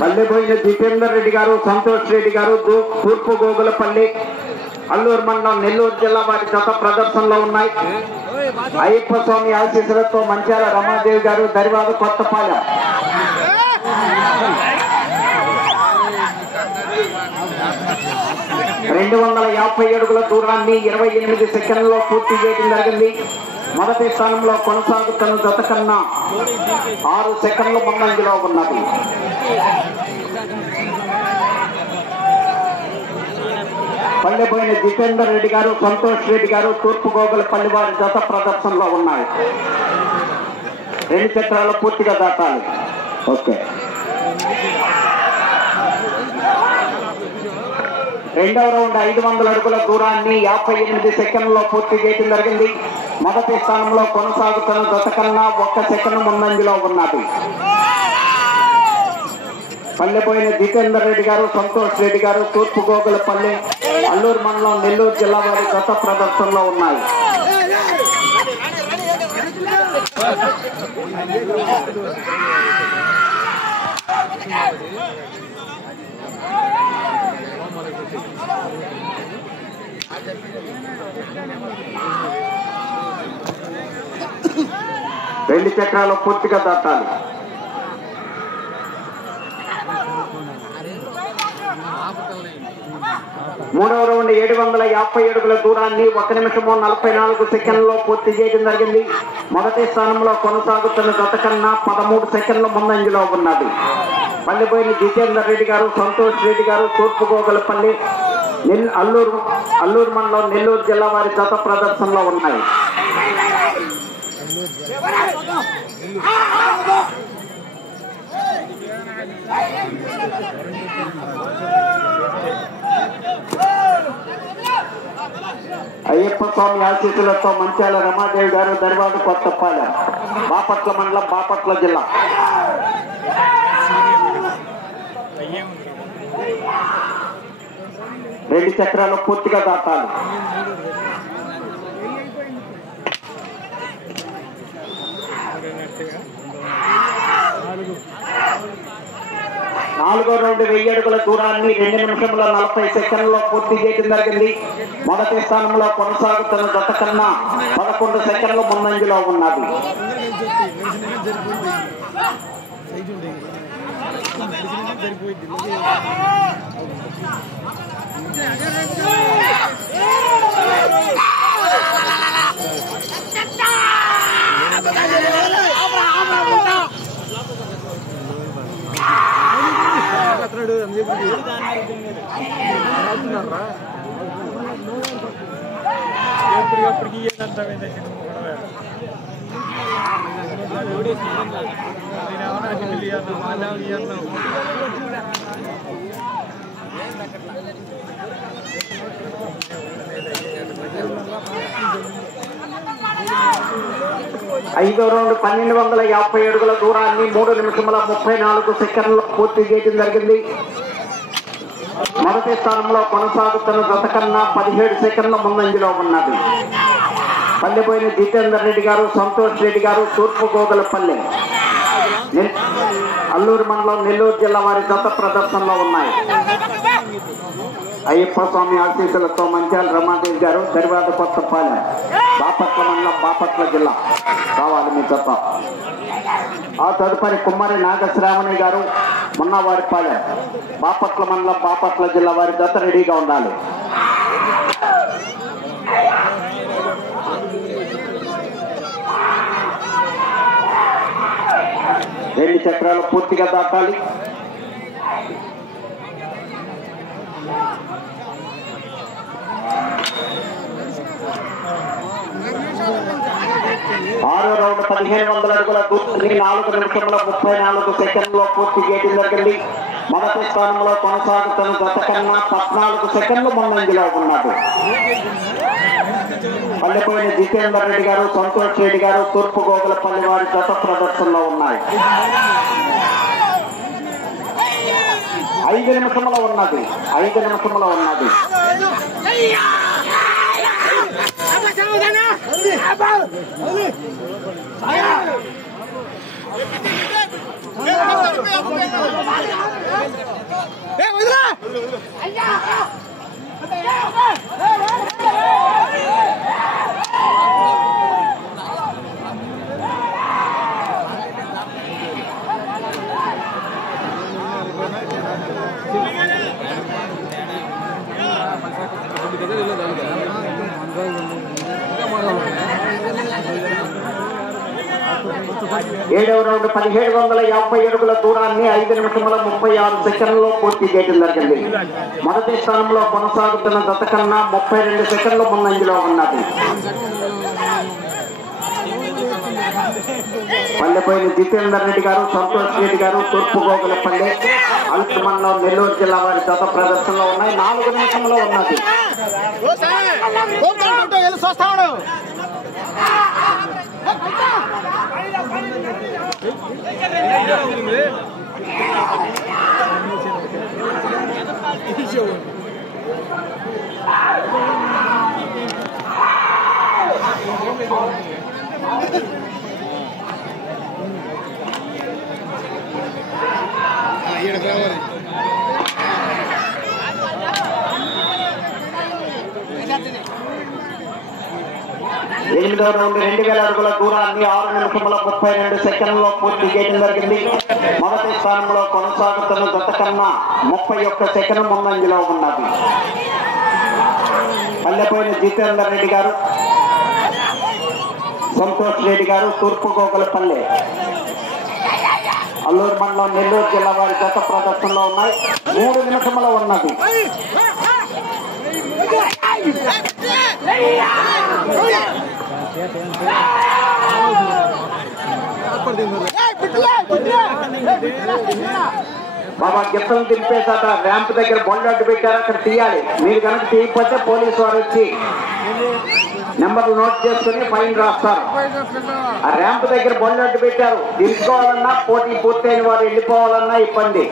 పల్లెపోయిన జితేందర్ రెడ్డి గారు, సంతోష్ రెడ్డి గారు, తూర్పు గోగులపల్లి, అల్లూరు మండలం, నెల్లూరు జిల్లా వారి జత ప్రదర్శనలో ఉన్నాయి. అయ్యప్ప స్వామి ఆశీస్సులతో మంచాల రమాదేవి గారు, దరివాద కొత్తపాలెం. రెండు 250 అడుగుల దూరాన్ని 28 సెకండ్లలో పూర్తి చేయడం జరిగింది. మొదటి స్థానంలో కొనసాగుతున్న జత కన్నా 6 సెకండ్ల ముందంజలో ఉన్నది. పల్లెపోయిన జితేందర్ రెడ్డి గారు, సంతోష్ రెడ్డి గారు, తూర్పు గోగులపల్లి వారి జత ప్రదర్శనలో ఉన్నాయి. 2 చక్రాలు పూర్తిగా దాటాలి. ఓకే. రెండవ రౌండ్ 500 అడుగుల దూరాన్ని 58 సెకండ్లలో పూర్తి చేయడం జరిగింది. మొదటి స్థానంలో కొనసాగుతున్న జత కన్నా 1 సెకండ్ ముందంజలో ఉన్నది. పల్లెపోయిన జితేందర్ రెడ్డి గారు, సంతోష్ రెడ్డి గారు, తూర్పు గోగులపల్లి, అల్లూరు మండలం, నెల్లూరు జిల్లా వారి గత ప్రదర్శనలో ఉన్నాయి. రెండు చక్రాలు పూర్తిగా దాటాలి. మూడవ రౌండ్ 750 అడుగుల దూరాన్ని 1 నిమిషం 44 సెకండ్లలో పూర్తి చేయడం జరిగింది. మొదటి స్థానంలో కొనసాగుతున్న జత కన్నా 13 సెకండ్ల ముందంజలో ఉన్నది. పల్లెపోయిన జితేందర్ రెడ్డి గారు, సంతోష్ రెడ్డి గారు, తూర్పు గోగులపల్లి, అల్లూరు మండలం, నెల్లూరు జిల్లా వారి జత ప్రదర్శనలో ఉన్నాయి. అయ్యప్ప స్వామి ఆశీస్సులతో మంచాల రమాదేవి గారు, దరివాద కొత్తపాలెం, బాపట్ల మండలం, బాపట్ల జిల్లా. రెండు చక్రాలు పూర్తిగా దాటాలి. నాలుగో రౌండ్ 1000 అడుగుల దూరాన్ని 2 నిమిషముల 40 సెకండ్లలో పూర్తి చేయడం జరిగింది. మొదటి స్థానంలో కొనసాగుతున్న జత కన్నా 11 సెకండ్ల ముందంజలో ఉన్నది. ఐదో రౌండ్ 1250 అడుగుల దూరాన్ని 3 నిమిషముల 34 సెకండ్లలో పూర్తి చేయడం జరిగింది. మొదటి స్థానంలో కొనసాగుతున్న జత కన్నా 17 సెకండ్ల ముందంజలో ఉన్నది. పల్లెపోయిన జితేందర్ రెడ్డి గారు, సంతోష్ రెడ్డి గారు, తూర్పు గోగులపల్లి, అల్లూరు మండలం, నెల్లూరు జిల్లా వారి జత ప్రదర్శనలో ఉన్నాయి. అయ్యప్ప స్వామి ఆశీస్సులతో మంచాల రమాదేవి గారు, దరివాద కొత్తపాలెం, బాపట్ల మండలం, బాపట్ల జిల్లా కావాలి మీ జత. ఆ తదుపరి కుమ్మరి నాగశ్రావణి గారు, మున్నవారిపాలెం, బాపట్ల మండలం, బాపట్ల జిల్లా వారి జత రెడీగా ఉండాలి. రెండు చక్రాలు పూర్తిగా దాటాలి. ఆరో రౌండ్ 1500 అడుగుల దూరాన్ని 4 నిమిషముల 34 సెకండ్లలో పూర్తి చేయడం జరిగింది. మొదటి స్థానంలో కొనసాగుతున్న జత కన్నా 14 సెకండ్లు ముందంజలో ఉన్నది. పల్లెపోయిన జితేందర్ రెడ్డి గారు, సంతోష్ రెడ్డి గారు, తూర్పు గోగులపల్లి వారి జత ప్రదర్శనలో ఉన్నాయి. 5 నిమిషముల ఉన్నది. ఏడవ రౌండ్ 1750 అడుగుల దూరాన్ని 5 నిమిషముల 36 సెకండ్లలో పూర్తి చేయడం జరిగింది. మొదటి స్థానంలో కొనసాగుతున్న జత కన్నా 32 సెకండ్ల ముందంజలో ఉన్నది. పల్లెపోయిన జితేందర్ రెడ్డి గారు, సంతోష్ రెడ్డి గారు, తూర్పు గోగులపల్లి, అల్పమండలం, నెల్లూరు జిల్లా వారి జత ప్రదర్శనలో ఉన్నాయి. 4 నిమిషంలో ఉన్నది. ఎనిమిదవ రౌండ్ 2000 అడుగుల దూరాన్ని 6 నిమిషముల 32 సెకండ్లలో పూర్తి చేయడం జరిగింది. మొదటి స్థానంలో కొనసాగుతున్న జత కన్నా 31 సెకండ్ ముందంజలో ఉన్నది. పల్లెపోయిన జితేందర్ రెడ్డి గారు, సంతోష్ రెడ్డి గారు, తూర్పు గోగులపల్లి, అల్లూరు మండలం, నెల్లూరు జిల్లా వారి జత ప్రదర్శనలో ఉన్నాయి. 3 నిమిషముల ఉన్నది. బాబా గిఫ్టలు దింపేసాక ర్యాంప్ దగ్గర బొండ అడ్డు పెట్టారు, అక్కడ తీయాలి. మీరు కనుక తీయకపోతే పోలీసు వారు వచ్చి నెంబర్లు నోట్ చేసుకుని ఫైన్ రాస్తారు. ఆ ర్యాంప్ దగ్గర బొండ అడ్డు పెట్టారు, దించుకోవాలన్నా పోటీ పూర్తయిన వారు వెళ్ళిపోవాలన్నా ఇబ్బంది.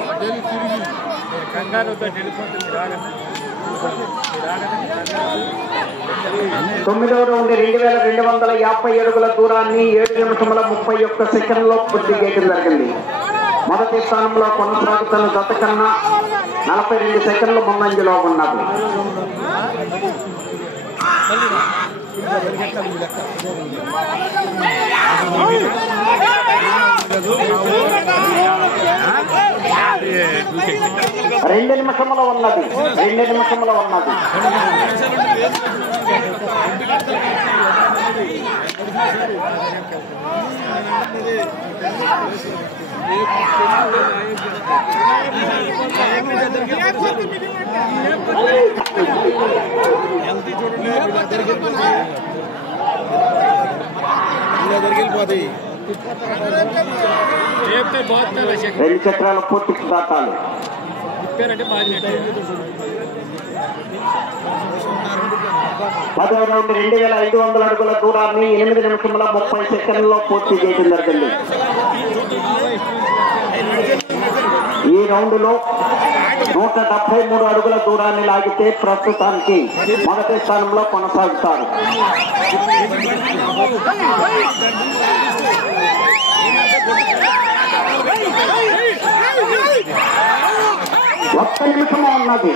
9వ రౌండ్ 2250 అడుగుల దూరాన్ని 7 నిమిషముల 31 సెకండ్లో పూర్తి చేయడం జరిగింది. మొదటి స్థానంలో కొనసాగుతున్న జత కన్నా 42 సెకండ్ల ముందంజలో ఉన్నది. రెండు నిమిషముల ఉన్నది. రెండు చక్రాల పూర్తి దాటాలి. 10వ రౌండ్ 2500 అడుగుల దూరాన్ని 8 నిమిషముల 30 సెకండ్లలో పూర్తి చేయడం జరిగింది. ఈ రౌండ్ లో 173 అడుగుల దూరాన్ని లాగితే ప్రస్తుతానికి మొదటి స్థానంలో కొనసాగుతారు. ఒక్క నిమిషం ఉన్నది.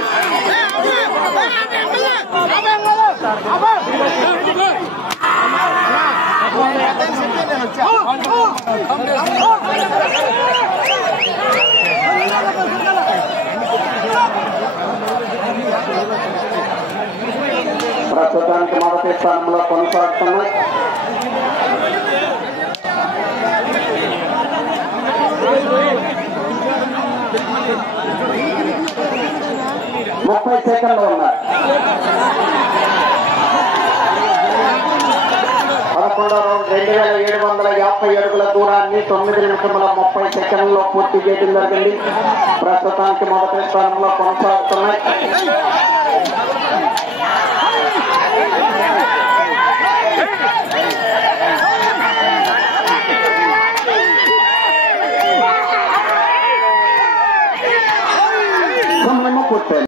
ప్రస్తుతానికి మొదటి స్థానంలో కొనసాగుతున్నాయి. ముప్పై సెకండ్లు ఉన్నాయి. 11వ రౌండ్ 2750 అడుగుల దూరాన్ని 9 నిమిషముల 30 సెకండ్లలో పూర్తి చేయడం జరిగింది. ప్రస్తుతానికి మొదటి స్థానంలో కొనసాగుతున్నాయి. పూర్తయింది.